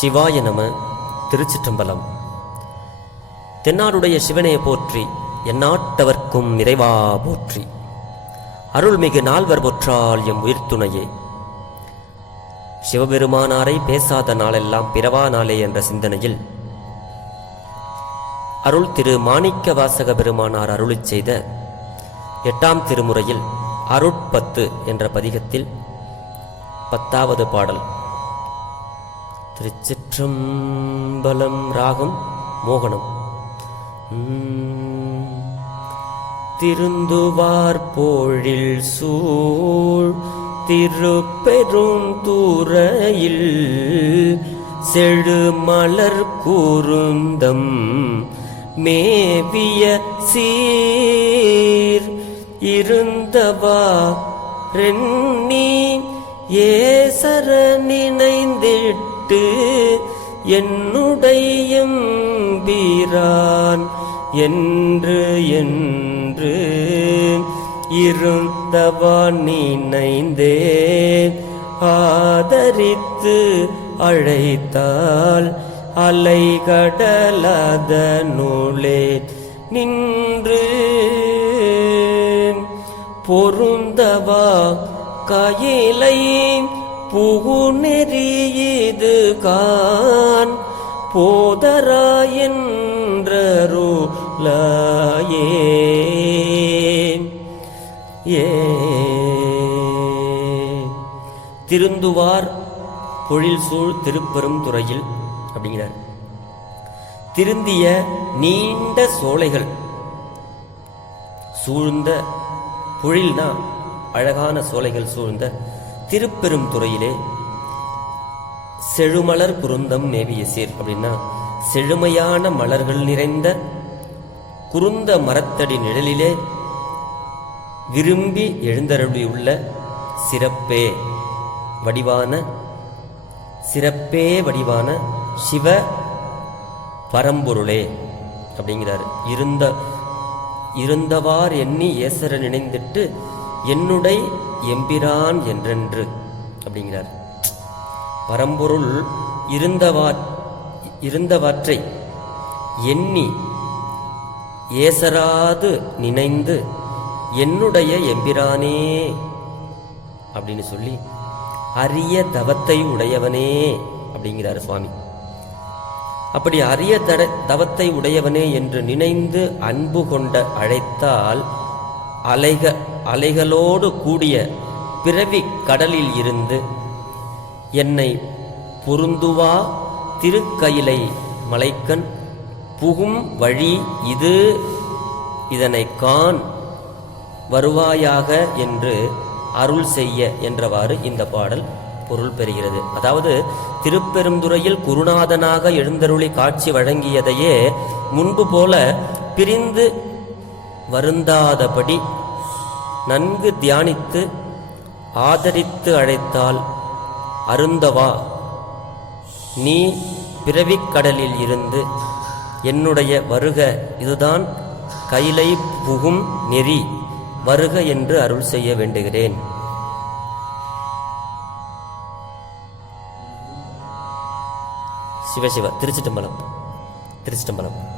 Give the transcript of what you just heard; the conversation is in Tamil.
சிவாய நம திருச்சிற்றம்பலம். தென்னாடுடைய சிவனையை போற்றி எந்நாட்டவர்க்கும் நிறைவா போற்றி. அருள்மிகு நால்வர் போற்றால் எம் உயிர்த்துணையே. சிவபெருமானாரை பேசாத நாளெல்லாம் பிறவா நாளே என்ற சிந்தனையில் அருள் திரு மாணிக்க வாசக பெருமானார் அருளி செய்த எட்டாம் திருமுறையில் அருட்பத்து என்ற பதிகத்தில் பத்தாவது பாடல். திருச்சிற்றம்பலம் ராகம் மோகனம். திருந்துவார் போழில் சூழ் திருப்பெரும் தூரையில் செழு மலர் கூறுந்தம் மேவிய சீர். இருந்தவா ரென்னி ஏசர நினைந்திட்டு விட்டு என்னுடையும் பீரான் என்று என்று இருந்தவான் நினைந்தே ஆதரித்து அழைத்தால் அலைகடலத நூலே நின்று பொருந்தவா கயிலை புகுநெறியது கான் போதராயன்றருளாயே ஏ. திருந்துவார் பொழில் சூழ் திருப்பெரும் துறையில் அப்படிங்கிறார். திருந்திய நீண்ட சோலைகள். சூழ்ந்த பொழில்னா அழகான சோலைகள் சூழ்ந்த திருப்பெரும் துறையிலே செழுமலர் குருந்தம் மேவிய சீர் அப்படின்னா செழுமையான மலர்கள் நிறைந்த குருந்த மரத்தடி நிழலிலே விரும்பி எழுந்தருளியுள்ள சிறப்பே வடிவான சிறப்பே வடிவான சிவ பரம்பொருளே அப்படிங்கிறார். இருந்த இருந்தவார் எண்ணி ஏசர நினைந்திட்டு என்னுடைய எம்பிரான் என்றென்று அப்படிங்கிறார். பரம்பொருள் இருந்தவா இருந்தவற்றை எண்ணி ஏசராது நினைந்து என்னுடைய எம்பிரானே அப்படின்னு சொல்லி அரிய தவத்தை உடையவனே அப்படிங்கிறார் சுவாமி. அப்படி அரிய தட தவத்தை உடையவனே என்று நினைந்து அன்பு கொண்ட அழைத்தால் அலைக அலைகளோடு கூடிய பிறவி கடலில் இருந்து என்னை பொருந்துவா திருக்கயிலை மலைக்கண் புகும் வழி இது. இதனை கான் வருவாயாக என்று அருள் செய்ய என்றவாறு இந்த பாடல் பொருள் பெறுகிறது. அதாவது திருப்பெருந்துறையில் குருநாதனாக எழுந்தருளி காட்சி வழங்கியதையே முன்பு போல பிரிந்து வருந்தாதபடி நன்கு தியானித்து ஆதரித்து அழைத்தால் அருந்தவா? நீ பிறவிக் கடலில் இருந்து என்னுடைய வருக இதுதான் கைலை புகும் நெறி வருக என்று அருள் செய்ய வேண்டுகிறேன். சிவசிவ திருச்சிட்டம்பலம் திருச்சிட்டம்பலம்.